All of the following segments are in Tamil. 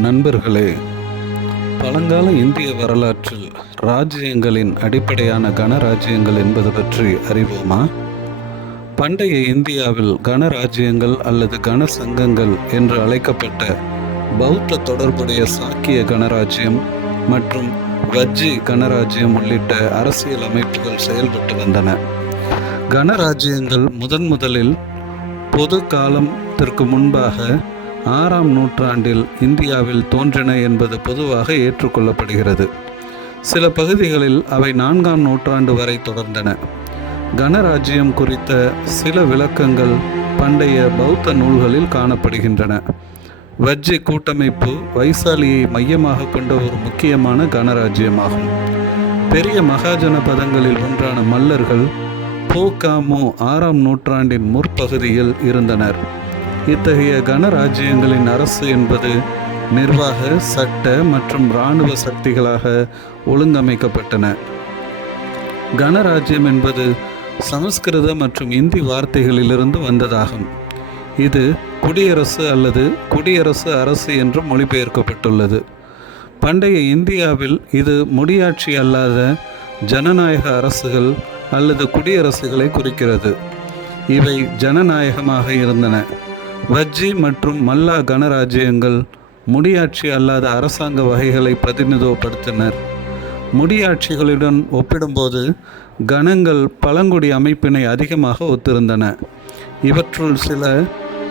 நண்பர்களே, பழங்கால இந்திய வரலாற்றில் ராஜ்யங்களின் அடிப்படையான கனராஜ்யங்கள் என்பது பற்றி அறிவோமா? பண்டைய இந்தியாவில் கனராஜ்யங்கள் அல்லது கன சங்கங்கள் என்று அழைக்கப்பட்ட பௌத்த தொடர்புடைய சாக்கிய கனராஜ்யம் மற்றும் வஜ்ஜி கனராஜ்யம் உள்ளிட்ட அரசியல் அமைப்புகள் செயல்பட்டு வந்தன. கனராஜ்யங்கள் முதலில் பொது காலத்திற்கு முன்பாக 6ஆம் நூற்றாண்டில் இந்தியாவில் தோன்றின என்பது பொதுவாக ஏற்றுக்கொள்ளப்படுகிறது. சில பகுதிகளில் அவை 4ஆம் நூற்றாண்டு வரை தொடர்ந்தன. கனராஜ்யம் குறித்த சில விளக்கங்கள் பண்டைய பௌத்த நூல்களில் காணப்படுகின்றன. வஜ்ஜி கூட்டமைப்பு வைசாலியை மையமாக கொண்ட ஒரு முக்கியமான கனராஜ்யமாகும். பெரிய மகாஜன பதங்களில் ஒன்றான மல்லர்கள் போகாமோ 6ஆம் நூற்றாண்டின் முற்பகுதியில் இருந்தனர். இத்தகைய கனராஜ்யங்களின் அரசு என்பது நிர்வாக, சட்ட மற்றும் இராணுவ சக்திகளாக ஒழுங்கமைக்கப்பட்டன. கனராஜ்யம் என்பது சமஸ்கிருத மற்றும் இந்தி வார்த்தைகளிலிருந்து வந்ததாகும். இது குடியரசு அல்லது குடியரசு அரசு என்று மொழிபெயர்க்கப்பட்டுள்ளது. பண்டைய இந்தியாவில் இது முடியாட்சி அல்லாத ஜனநாயக அரசுகள் அல்லது குடியரசுகளை குறிக்கிறது. இவை ஜனநாயகமாக இருந்தன. வஜ்ஜி மற்றும் மல்லா கனராஜ்யங்கள் முடியாட்சி அல்லாத அரசாங்க வகைகளை பிரதிநிதித்துவப்படுத்தினர். முடியாட்சிகளுடன் ஒப்பிடும்போது கணங்கள் பழங்குடி அமைப்பினை அதிகமாக ஒத்திருந்தன. இவற்றுள் சில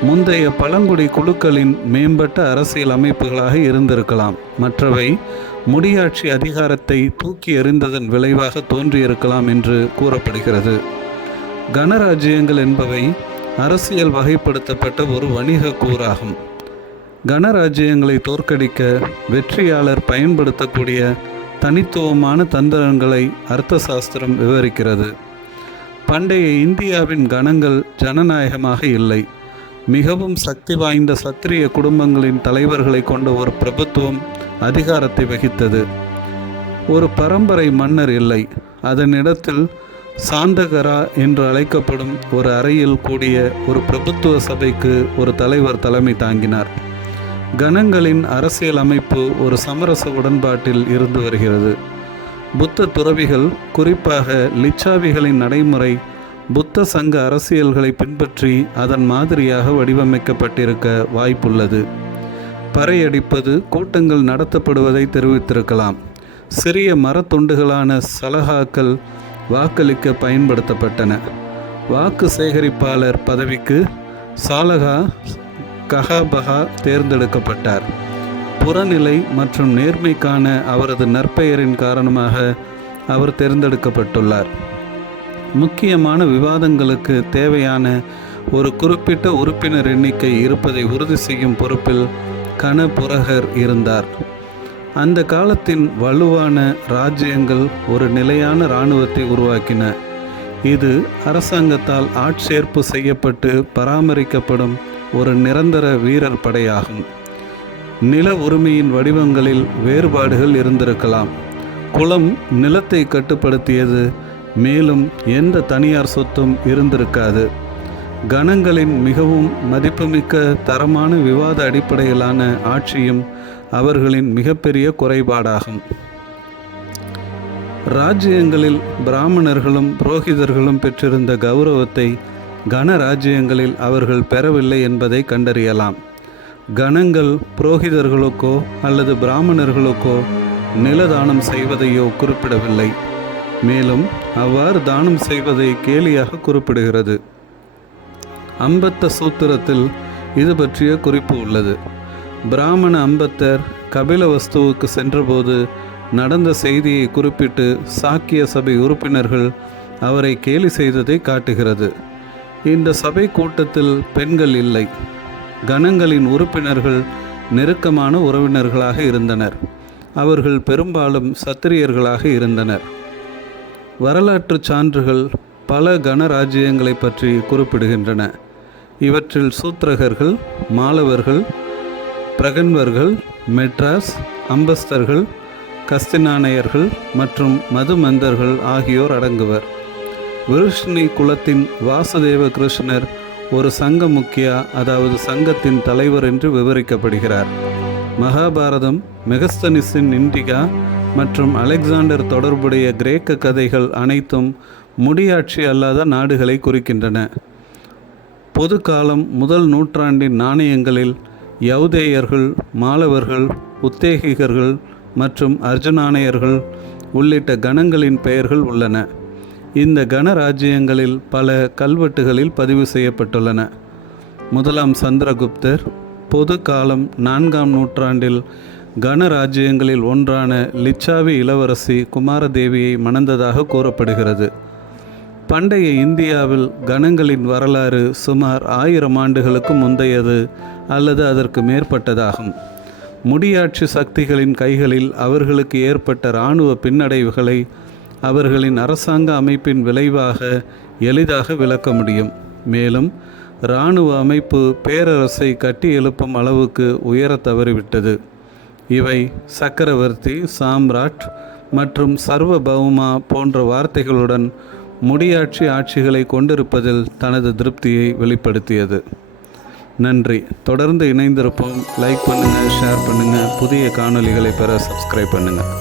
முந்தைய பழங்குடி குழுக்களின் மேம்பட்ட அரசியல் அமைப்புகளாக இருந்திருக்கலாம். மற்றவை முடியாட்சி அதிகாரத்தை தூக்கி எறிந்ததன் விளைவாக தோன்றியிருக்கலாம் என்று கூறப்படுகிறது. கனராஜ்யங்கள் என்பவை அரசியல் வகைப்படுத்தப்பட்ட ஒரு வணிக கூறாகும். கனராஜ்யங்களை தோற்கடிக்க வெற்றியாளர் பயன்படுத்தக்கூடிய தனித்துவமான தந்திரங்களை அர்த்த சாஸ்திரம் விவரிக்கிறது. பண்டைய இந்தியாவின் கணங்கள் ஜனநாயகமாக இல்லை. மிகவும் சக்தி வாய்ந்த சத்திரிய குடும்பங்களின் தலைவர்களை கொண்ட ஒரு பிரபுத்துவம் அதிகாரத்தை வகித்தது. ஒரு பரம்பரை மன்னர் இல்லை. அதனிடத்தில் சாந்தகரா என்று அழைக்கப்படும் ஒரு அறையில் கூடிய ஒரு பிரபுத்துவ சபைக்கு ஒரு தலைவர் தலைமை தாங்கினார். கணங்களின் அரசியல் அமைப்பு ஒரு சமரச உடன்பாட்டில் இருந்து வருகிறது. புத்த துறவிகள், குறிப்பாக லிச்சாவிகளின் நடைமுறை புத்த சங்க அரசியல்களை பின்பற்றி அதன் மாதிரியாக வடிவமைக்கப்பட்டிருக்க வாய்ப்புள்ளது. பறையடிப்பது, கூட்டங்கள் நடத்தப்படுவதை தெரிவித்திருக்கலாம். சிறிய மரத்துண்டுகளான சலகாக்கள் வாக்களிக்க பயன்படுத்தப்பட்டன. வாக்கு சேகரிப்பாளர் பதவிக்கு சாலகா கஹாபகா தேர்ந்தெடுக்கப்பட்டார். புறநிலை மற்றும் நேர்மைக்கான அவரது நற்பெயரின் காரணமாக அவர் தேர்ந்தெடுக்கப்பட்டுள்ளார். முக்கியமான விவாதங்களுக்கு தேவையான ஒரு குறிப்பிட்ட உறுப்பினர் எண்ணிக்கை இருப்பதை உறுதி செய்யும் பொறுப்பில் கனபுரகர் இருந்தார். அந்த காலத்தின் வலுவான ராஜ்யங்கள் ஒரு நிலையான இராணுவத்தை உருவாக்கின. இது அரசாங்கத்தால் ஆட்சேர்ப்பு செய்யப்பட்டு பராமரிக்கப்படும் ஒரு நிரந்தர வீரர் படையாகும். நில உரிமையின் வடிவங்களில் வேறுபாடுகள் இருந்திருக்கலாம். குலம் நிலத்தை கட்டுப்படுத்தியது, மேலும் எந்த தனியார் சொத்தும் இருந்திருக்காது. கணங்களின் மிகவும் மதிப்புமிக்க தரமான விவாத அடிப்படையிலான ஆட்சியும் அவர்களின் மிகப்பெரிய குறைபாடாகும். ராஜ்யங்களில் பிராமணர்களும் புரோகிதர்களும் பெற்றிருந்த கௌரவத்தை கனராஜ்யங்களில் அவர்கள் பெறவில்லை என்பதை கண்டறியலாம். கணங்கள் புரோகிதர்களுக்கோ அல்லது பிராமணர்களுக்கோ நிலதானம் செய்வதையோ குறிப்பிடவில்லை. மேலும் அவ்வாறு தானம் செய்வதை கேலியாக குறிப்பிடுகிறது. அம்பத்த சூத்திரத்தில் இது பற்றிய குறிப்பு உள்ளது. பிராமண அம்பத்தர் கபிலவஸ்துவுக்கு சென்றபோது நடந்த செய்தியை குறிப்பிட்டு சாக்கிய சபை உறுப்பினர்கள் அவரை கேலி செய்ததை காட்டுகிறது. இந்த சபை கூட்டத்தில் பெண்கள் இல்லை. கணங்களின் உறுப்பினர்கள் நெருக்கமான உறவினர்களாக இருந்தனர். அவர்கள் பெரும்பாலும் சத்திரியர்களாக இருந்தனர். வரலாற்று சான்றுகள் பல கனராஜ்யங்களை பற்றி குறிப்பிடுகின்றன. இவற்றில் சூத்திரகர்கள், மாலவர்கள், பிரகன்வர்கள், மெட்ராஸ், அம்பஸ்தர்கள், கஸ்தினானையர்கள் மற்றும் மதுமந்தர்கள் ஆகியோர் அடங்குவர். விருஷ்ணி குலத்தின் வாசுதேவ கிருஷ்ணர் ஒரு சங்க முக்கியா, அதாவது சங்கத்தின் தலைவர் என்று விவரிக்கப்படுகிறார். மகாபாரதம், மெகஸ்தனிஸின் இண்டிகா மற்றும் அலெக்சாண்டர் தொடர்புடைய கிரேக்க கதைகள் அனைத்தும் முடியாட்சி அல்லாத நாடுகளை குறிக்கின்றன. பொது காலம் முதல் நூற்றாண்டின் நாணயங்களில் யவுதேயர்கள், மாலவர்கள், உத்தேகிகர்கள் மற்றும் அர்ஜுனானையர்கள் உள்ளிட்ட கணங்களின் பெயர்கள் உள்ளன. இந்த கணராஜ்யங்களில் பல கல்வெட்டுகளில் பதிவு செய்யப்பட்டுள்ளன. முதலாம் சந்திரகுப்தர் பொது காலம் 4ஆம் நூற்றாண்டில் கணராஜ்யங்களில் ஒன்றான லிச்சாவி இளவரசி குமாரதேவியை மணந்ததாக கூறப்படுகிறது. பண்டைய இந்தியாவில் கணங்களின் வரலாறு சுமார் 1000 ஆண்டுகளுக்கு முந்தையது அல்லது அதற்கு மேற்பட்டதாகும். முடியாட்சி சக்திகளின் கைகளில் அவர்களுக்கு ஏற்பட்ட இராணுவ பின்னடைவுகளை அவர்களின் அரசாங்க அமைப்பின் விளைவாக எளிதாக விளக்க முடியும். மேலும் இராணுவ அமைப்பு பேரரசை கட்டி எழுப்பும் அளவுக்கு உயர தவறிவிட்டது. இவை சக்கரவர்த்தி, சாம்ராட் மற்றும் சர்வபௌமா போன்ற வார்த்தைகளுடன் முடியாட்சி ஆட்சிகளை கொண்டிருப்பதில் தனது திருப்தியை வெளிப்படுத்தியது. நன்றி. தொடர்ந்து இணைந்திருப்போம். லைக் பண்ணுங்கள், ஷேர் பண்ணுங்கள். புதிய காணொளிகளை பெற சப்ஸ்கிரைப் பண்ணுங்கள்.